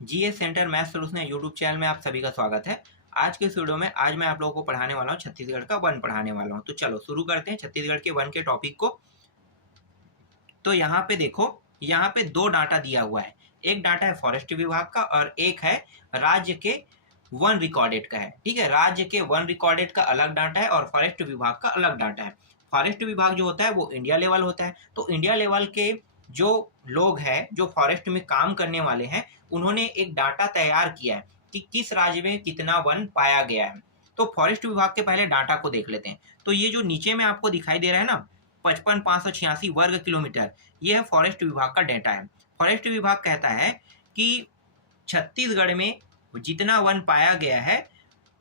GS centre math solution YouTube channel में आप सभी का स्वागत है। आज के इस वीडियो में आज मैं आप लोगों को पढ़ाने वाला हूँ, छत्तीसगढ़ का वन पढ़ाने वाला हूँ। तो चलो शुरू करते हैं छत्तीसगढ़ के वन के टॉपिक को। तो यहाँ पे देखो, यहाँ पे दो डाटा दिया हुआ है। एक डाटा है फॉरेस्ट विभाग का और एक है राज्य के वन रिकॉर्डेड का है। ठीक है, राज्य के वन रिकॉर्डेड का अलग डाटा है और फॉरेस्ट विभाग का अलग डाटा है। फॉरेस्ट विभाग जो होता है वो इंडिया लेवल होता है। तो इंडिया लेवल के जो लोग हैं, जो फॉरेस्ट में काम करने वाले हैं, उन्होंने एक डाटा तैयार किया है कि किस राज्य में कितना वन पाया गया है। तो फॉरेस्ट विभाग के पहले डाटा को देख लेते हैं। तो ये जो नीचे में आपको दिखाई दे रहा है ना, 55,586 वर्ग किलोमीटर, ये है फॉरेस्ट विभाग का डेटा है। फॉरेस्ट विभाग कहता है कि छत्तीसगढ़ में जितना वन पाया गया है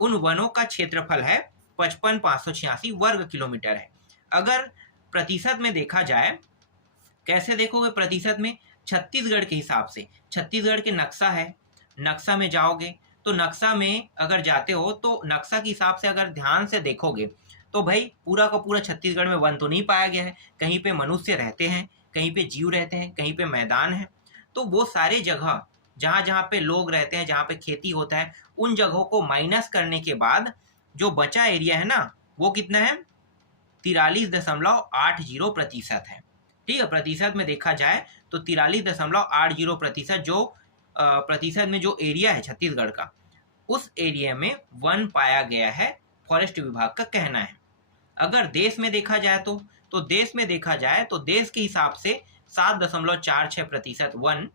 उन वनों का क्षेत्रफल है 55,586 वर्ग किलोमीटर है। अगर प्रतिशत में देखा जाए, कैसे देखोगे प्रतिशत में? छत्तीसगढ़ के हिसाब से, छत्तीसगढ़ के नक्शा है, नक्शा में जाओगे तो नक्शा में अगर जाते हो तो नक्शा के हिसाब से अगर ध्यान से देखोगे तो भाई पूरा का पूरा छत्तीसगढ़ में वन तो नहीं पाया गया है। कहीं पे मनुष्य रहते हैं, कहीं पे जीव रहते हैं, कहीं पे मैदान है। तो वो सारे जगह जहाँ जहाँ पे लोग रहते हैं, जहाँ पे खेती होता है, उन जगहों को माइनस करने के बाद जो बचा एरिया है ना, वो कितना है? 43.80% है। ठीक है, प्रतिशत में देखा जाए तो 43.80% जो प्रतिशत में जो एरिया है छत्तीसगढ़ का, उस एरिया में वन पाया गया है, फॉरेस्ट विभाग का कहना है। अगर देश में देखा जाए तो देश में देखा जाए तो देश के हिसाब से 7.46% वन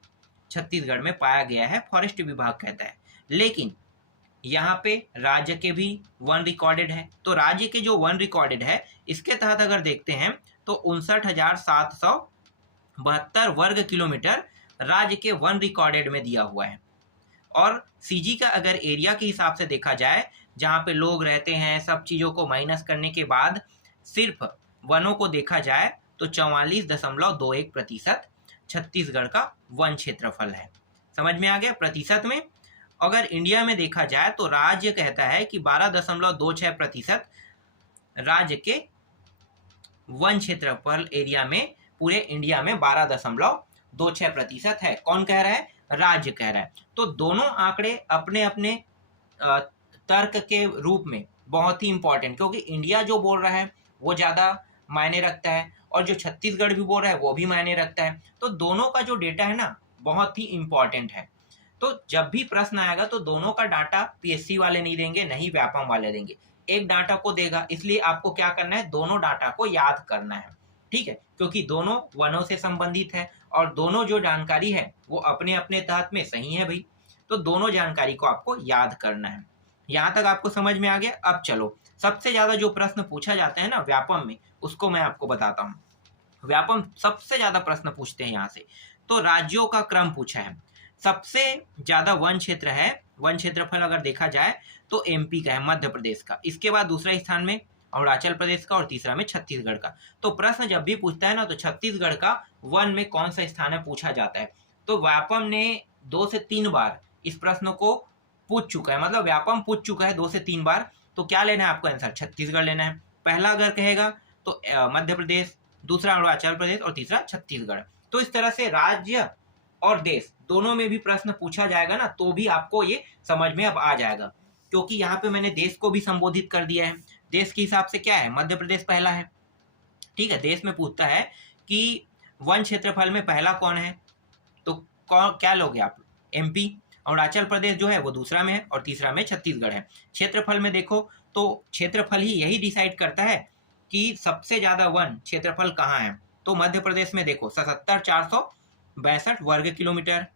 छत्तीसगढ़ में पाया गया है, फॉरेस्ट विभाग कहता है। लेकिन यहाँ पे राज्य के भी वन रिकॉर्डेड है। तो राज्य के जो वन रिकॉर्डेड है, इसके तहत अगर देखते हैं तो 59,772 वर्ग किलोमीटर राज्य के वन रिकॉर्डेड में दिया हुआ है। और सीजी का अगर एरिया के हिसाब से देखा जाए, जहाँ पे लोग रहते हैं, सब चीज़ों को माइनस करने के बाद सिर्फ वनों को देखा जाए तो 44.21% छत्तीसगढ़ का वन क्षेत्रफल है। समझ में आ गया प्रतिशत में? अगर इंडिया में देखा जाए तो राज्य कहता है कि 12.26% राज्य के वन क्षेत्रफल एरिया में पूरे इंडिया में 12.26% है। कौन कह रहा है? राज्य कह रहा है। तो दोनों आंकड़े अपने अपने तर्क के रूप में बहुत ही इंपॉर्टेंट, क्योंकि इंडिया जो बोल रहा है वो ज़्यादा मायने रखता है और जो छत्तीसगढ़ भी बोल रहा है वो भी मायने रखता है। तो दोनों का जो डेटा है ना, बहुत ही इंपॉर्टेंट है। तो जब भी प्रश्न आएगा तो दोनों का डाटा पीएससी वाले नहीं देंगे, नहीं व्यापम वाले देंगे, एक डाटा को देगा। इसलिए आपको क्या करना है? दोनों डाटा को याद करना है। ठीक है, क्योंकि दोनों वनों से संबंधित है और दोनों जो जानकारी है वो अपने अपने तहत में सही है भाई। तो दोनों जानकारी को आपको याद करना है। यहाँ तक आपको समझ में आ गया? अब चलो, सबसे ज्यादा जो प्रश्न पूछा जाता है ना व्यापम में, उसको मैं आपको बताता हूँ। व्यापम सबसे ज्यादा प्रश्न पूछते हैं यहाँ से। तो राज्यों का क्रम पूछा है। सबसे ज्यादा वन क्षेत्र है, वन क्षेत्रफल अगर देखा जाए तो एमपी का है, मध्य प्रदेश का। इसके बाद दूसरे स्थान में अरुणाचल प्रदेश का और तीसरा में छत्तीसगढ़ का। तो प्रश्न जब भी पूछता है ना तो छत्तीसगढ़ का वन में कौन सा स्थान है पूछा जाता है। तो व्यापम ने 2 से 3 बार इस प्रश्न को पूछ चुका है, मतलब व्यापम पूछ चुका है 2 से 3 बार। तो क्या लेना है आपको? आंसर छत्तीसगढ़ लेना है। पहला अगर कहेगा तो मध्य प्रदेश, दूसरा अरुणाचल प्रदेश और तीसरा छत्तीसगढ़। तो इस तरह से राज्य और देश दोनों में भी प्रश्न पूछा जाएगा ना, तो भी आपको ये समझ में अब आ जाएगा, क्योंकि यहाँ पे मैंने देश को भी संबोधित कर दिया है। देश के हिसाब से क्या है? मध्य प्रदेश पहला है। ठीक है, देश में पूछता है कि वन क्षेत्रफल में पहला कौन है, तो क्या लोगे आप? एमपी। अरुणाचल प्रदेश जो है वो दूसरा में है और तीसरा में छत्तीसगढ़ है। क्षेत्रफल में देखो तो क्षेत्रफल ही यही डिसाइड करता है कि सबसे ज्यादा वन क्षेत्रफल कहाँ है। तो मध्य प्रदेश में देखो 77,462 वर्ग किलोमीटर,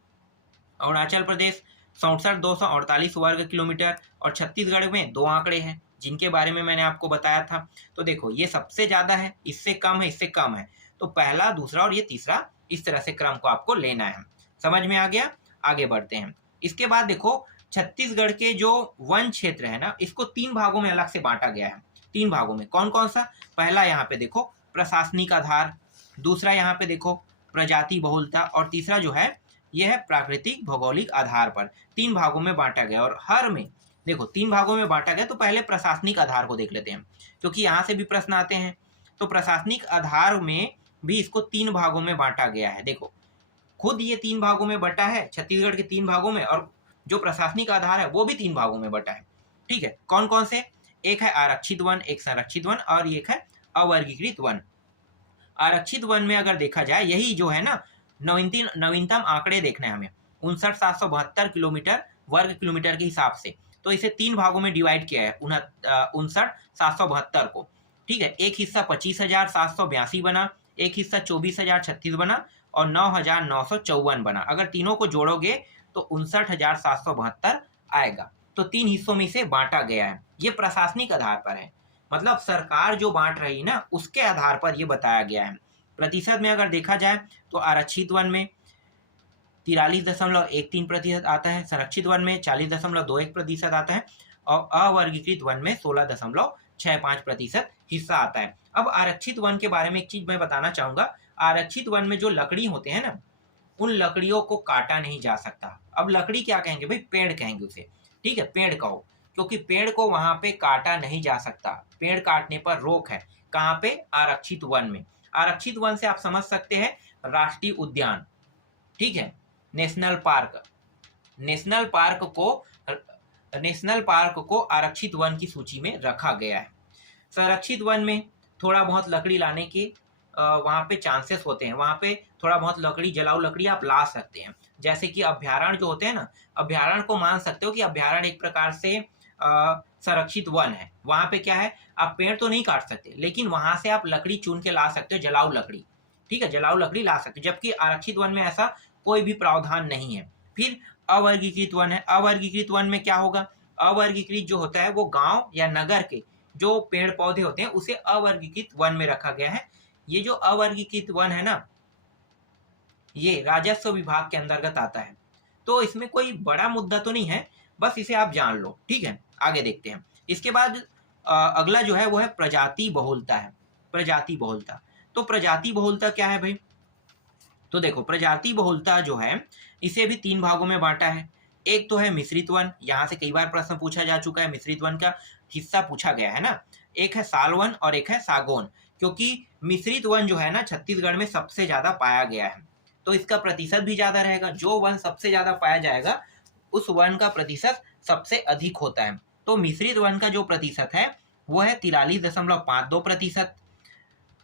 अरुणाचल प्रदेश 64,248 वर्ग किलोमीटर और छत्तीसगढ़ में 2 आंकड़े हैं जिनके बारे में मैंने आपको बताया था। तो देखो ये सबसे ज्यादा है, इससे कम है, इससे कम है। तो पहला, दूसरा और ये तीसरा, इस तरह से क्रम को आपको लेना है। समझ में आ गया? आगे बढ़ते हैं। इसके बाद देखो, छत्तीसगढ़ के जो वन क्षेत्र है ना, इसको 3 भागों में अलग से बांटा गया है। 3 भागों में कौन कौन सा? पहला यहाँ पे देखो प्रशासनिक आधार, दूसरा यहाँ पे देखो प्रजाति बहुलता और तीसरा जो है यह है प्राकृतिक भौगोलिक आधार पर। 3 भागों में बांटा गया और हर में देखो 3 भागों में बांटा गया। तो पहले प्रशासनिक आधार को देख लेते हैं, क्योंकि यहाँ से भी प्रश्न आते हैं। तो प्रशासनिक आधार में भी इसको 3 भागों में बांटा गया है। देखो खुद ये 3 भागों में बटा है, छत्तीसगढ़ के 3 भागों में, और जो प्रशासनिक आधार है वो भी 3 भागों में बटा है। ठीक है, कौन कौन से? एक है आरक्षित वन, एक संरक्षित वन और एक है अवर्गीकृत वन। आरक्षित वन में अगर देखा जाए, यही जो है ना नवीनतम आंकड़े देखने हैं हमें 59,772 किलोमीटर वर्ग किलोमीटर के हिसाब से। तो इसे 3 भागों में डिवाइड किया है 59,772 को। ठीक है, एक हिस्सा 25,782 बना, एक हिस्सा 24,036 बना और 9,954 बना। अगर तीनों को जोड़ोगे तो 59,772 आएगा। तो 3 हिस्सों में इसे बांटा गया है। ये प्रशासनिक आधार पर है, मतलब सरकार जो बांट रही ना उसके आधार पर ये बताया गया है। प्रतिशत में अगर देखा जाए तो आरक्षित वन में 43.13% आता है, संरक्षित वन में 40.21% आता है और अवर्गीकृत वन में 16.65% हिस्सा आता है। अब आरक्षित वन के बारे में एक चीज मैं बताना चाहूंगा। आरक्षित वन में जो लकड़ी होते हैं ना, उन लकड़ियों को काटा नहीं जा सकता। अब लकड़ी क्या कहेंगे भाई? पेड़ कहेंगे उसे। ठीक है, पेड़ कहो, क्योंकि पेड़ को वहां पे काटा नहीं जा सकता। पेड़ काटने पर रोक है। कहाँ पे? आरक्षित वन में। आरक्षित वन से आप समझ सकते हैं राष्ट्रीय उद्यान, ठीक है, नेशनल पार्क। नेशनल पार्क को आरक्षित वन की सूची में रखा गया है। संरक्षित वन में थोड़ा बहुत लकड़ी लाने के वहाँ पे चांसेस होते हैं। वहाँ पे थोड़ा बहुत लकड़ी, जलाऊ लकड़ी आप ला सकते हैं। जैसे कि अभ्यारण्य जो होते हैं ना, अभ्यारण्य को मान सकते हो कि अभ्यारण्य एक प्रकार से संरक्षित वन है। वहाँ पे क्या है, आप पेड़ तो नहीं काट सकते, लेकिन वहाँ से आप लकड़ी चुन के ला सकते हो, जलाऊ लकड़ी। ठीक है, जलाऊ लकड़ी ला सकते हो, जबकि आरक्षित वन में ऐसा कोई भी प्रावधान नहीं है। फिर अवर्गीकृत वन है। अवर्गीकृत वन में क्या होगा? अवर्गीकृत जो होता है वो गांव या नगर के जो पेड़ पौधे होते हैं उसे अवर्गीकृत वन में रखा गया है। ये जो अवर्गीकृत वन है ना, ये राजस्व विभाग के अंतर्गत आता है। तो इसमें कोई बड़ा मुद्दा तो नहीं है, बस इसे आप जान लो। ठीक है, आगे देखते हैं। इसके बाद अगला जो है वो है प्रजाति बहुलता है। प्रजाति बहुलता, तो प्रजाति बहुलता क्या है भाई? तो देखो, प्रजाति बहुलता जो है इसे भी 3 भागों में बांटा है। एक तो है मिश्रित वन, यहाँ से कई बार प्रश्न पूछा जा चुका है, मिश्रित वन का हिस्सा पूछा गया है ना। एक है साल वन और एक है सागौन, क्योंकि मिश्रित वन जो है ना छत्तीसगढ़ में सबसे ज्यादा पाया गया है, तो इसका प्रतिशत भी ज्यादा रहेगा। जो वन सबसे ज्यादा पाया जाएगा उस वन का प्रतिशत सबसे अधिक होता है। तो मिश्रित वन का जो प्रतिशत है वो है 43.52%।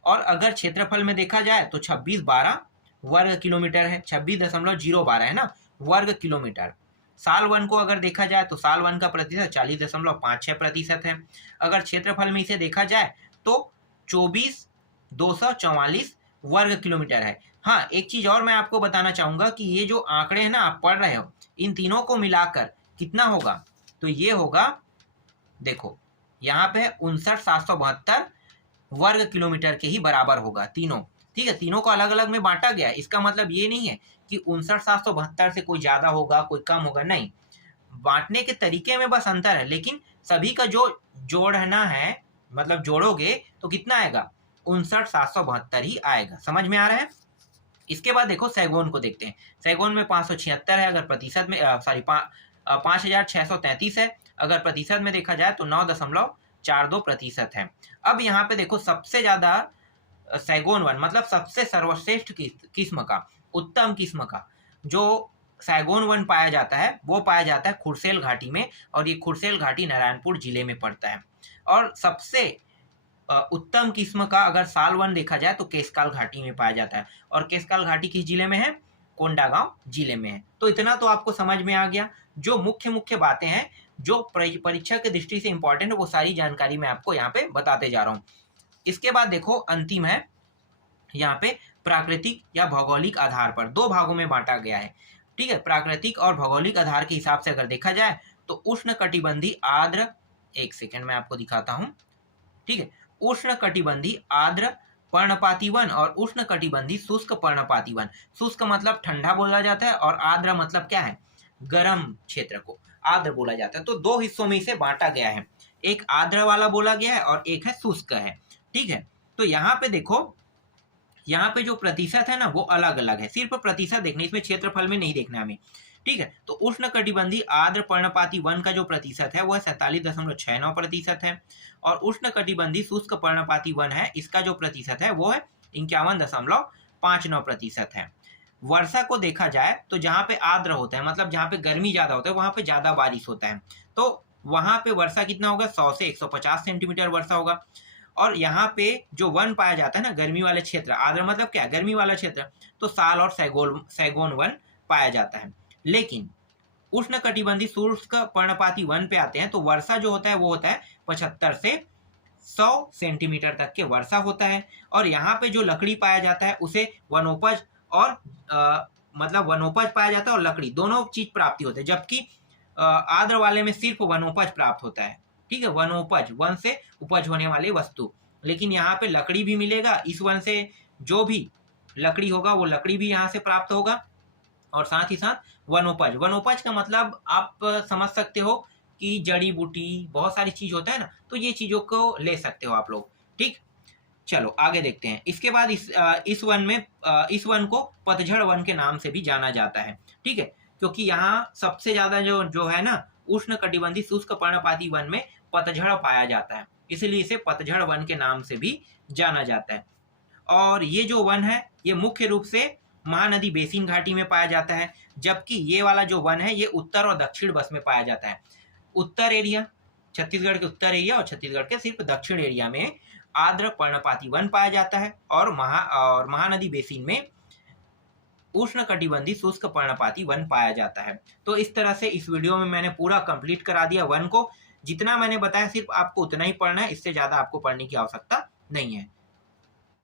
और अगर क्षेत्रफल में देखा जाए तो 2612 वर्ग किलोमीटर है। 26.012 है ना वर्ग किलोमीटर। साल वन को अगर देखा जाए तो साल वन का प्रतिशत 40.56% है। अगर क्षेत्रफल में इसे देखा जाए तो 24,244 वर्ग किलोमीटर है। हाँ, एक चीज और मैं आपको बताना चाहूंगा कि ये जो आंकड़े हैं ना आप पढ़ रहे हो, इन तीनों को मिलाकर कितना होगा? तो ये होगा, देखो यहाँ पे 59,772 वर्ग किलोमीटर के ही बराबर होगा तीनों। ठीक है, तीनों को अलग अलग में बांटा गया। इसका मतलब ये नहीं है कि 59,772 से कोई ज्यादा होगा कोई कम होगा, नहीं। बांटने के तरीके में बस अंतर है, लेकिन सभी का जो जोड़ना है, मतलब जोड़ोगे तो कितना आएगा? 59,772 ही आएगा। समझ में आ रहा है? इसके बाद देखो सैगोन को देखते हैं। सैगोन में 576 है अगर प्रतिशत में, 5,633 है अगर प्रतिशत में देखा जाए तो 9.42% है। अब यहाँ पे देखो सबसे ज्यादा सैगोन वन, मतलब सबसे सर्वश्रेष्ठ किस्म का, उत्तम किस्म का जो सैगोन वन पाया जाता है वो पाया जाता है खुरसेल घाटी में, और ये खुरसेल घाटी नारायणपुर जिले में पड़ता है। और सबसे उत्तम किस्म का अगर साल वन देखा जाए तो केशकाल घाटी में पाया जाता है, और केशकाल घाटी किस जिले में है? कोंडागांव जिले में है। तो इतना तो आपको समझ में आ गया। जो मुख्य बातें हैं जो परीक्षा की दृष्टि से इंपॉर्टेंट है वो सारी जानकारी मैं आपको यहाँ पे बताते जा रहा हूँ। इसके बाद देखो अंतिम है यहाँ पे प्राकृतिक या भौगोलिक आधार पर 2 भागों में बांटा गया है। ठीक है, प्राकृतिक और भौगोलिक आधार के हिसाब से अगर देखा जाए तो उष्ण कटिबंधी आर्द्र, एक सेकंड में आपको दिखाता हूँ। ठीक है, उष्ण कटिबंधी आर्द्र पर्णपाती वन और उष्ण कटिबंधी शुष्क पर्णपाती वन। शुष्क मतलब ठंडा बोला जाता है और आर्द्र मतलब क्या है? गर्म क्षेत्र को आर्द्र बोला जाता है। तो 2 हिस्सों में इसे बांटा गया है, एक आर्द्र वाला बोला गया है और एक है शुष्क है। ठीक है, तो यहाँ पे देखो, यहाँ पे जो प्रतिशत है ना वो अलग अलग है। सिर्फ प्रतिशत देखना, इसमें क्षेत्रफल में नहीं देखना हमें। ठीक है, तो उष्ण कटिबंधी आर्द्र पर्णपाती वन का जो प्रतिशत है वो 47.69% है, और उष्ण कटिबंधी शुष्क पर्णपाती वन है इसका जो प्रतिशत है वो है 51.59% है। वर्षा को देखा जाए तो जहाँ पे आर्द्र होता है, मतलब जहाँ पे गर्मी ज़्यादा होता है, वहाँ पे ज़्यादा बारिश होता है, तो वहाँ पे वर्षा कितना होगा, 100 से 150 सेंटीमीटर वर्षा होगा। और यहाँ पे जो वन पाया जाता है ना, गर्मी वाले क्षेत्र, आर्द्र मतलब क्या, गर्मी वाला क्षेत्र, तो साल और सैगोन वन पाया जाता है। लेकिन उष्ण कटिबंधीय शुष्क पर्णपाती वन पे आते हैं तो वर्षा जो होता है वो होता है 75 से 100 सेंटीमीटर तक के वर्षा होता है। और यहाँ पे जो लकड़ी पाया जाता है उसे वनोपज और मतलब वनोपज पाया जाता है और लकड़ी दोनों चीज प्राप्ति होते हैं, जबकि आर्द्र वाले में सिर्फ वनोपज प्राप्त होता है। ठीक है, वनोपज, वन से उपज होने वाली वस्तु। लेकिन यहाँ पे लकड़ी भी मिलेगा, इस वन से जो भी लकड़ी होगा वो लकड़ी भी यहाँ से प्राप्त होगा, और साथ ही साथ वनोपज। वनोपज का मतलब आप समझ सकते हो कि जड़ी बूटी, बहुत सारी चीज होता है ना, तो ये चीजों को ले सकते हो आप लोग। ठीक, चलो आगे देखते हैं। इसके बाद इस वन को पतझड़ वन के नाम से भी जाना जाता है। ठीक है, क्योंकि यहाँ सबसे ज्यादा जो है ना, उष्ण कटिबंधीय शुष्क पर्णपाती वन में पतझड़ पाया जाता है, इसलिए इसे पतझड़ वन के नाम से भी जाना जाता है। और ये जो वन है ये मुख्य रूप से महानदी बेसिन घाटी में पाया जाता है, जबकि ये वाला जो वन है ये उत्तर और दक्षिण बस में पाया जाता है। उत्तर एरिया, छत्तीसगढ़ के उत्तर एरिया और छत्तीसगढ़ के सिर्फ दक्षिण एरिया में आर्द्र पर्णपाती वन पाया जाता है, और महानदी बेसिन में उष्ण कटिबंधीय शुष्क पर्णपाती वन पाया जाता है। तो इस तरह से इस वीडियो में मैंने पूरा कंप्लीट करा दिया वन को। जितना मैंने बताया सिर्फ आपको उतना ही पढ़ना है, इससे ज्यादा आपको पढ़ने की आवश्यकता नहीं है।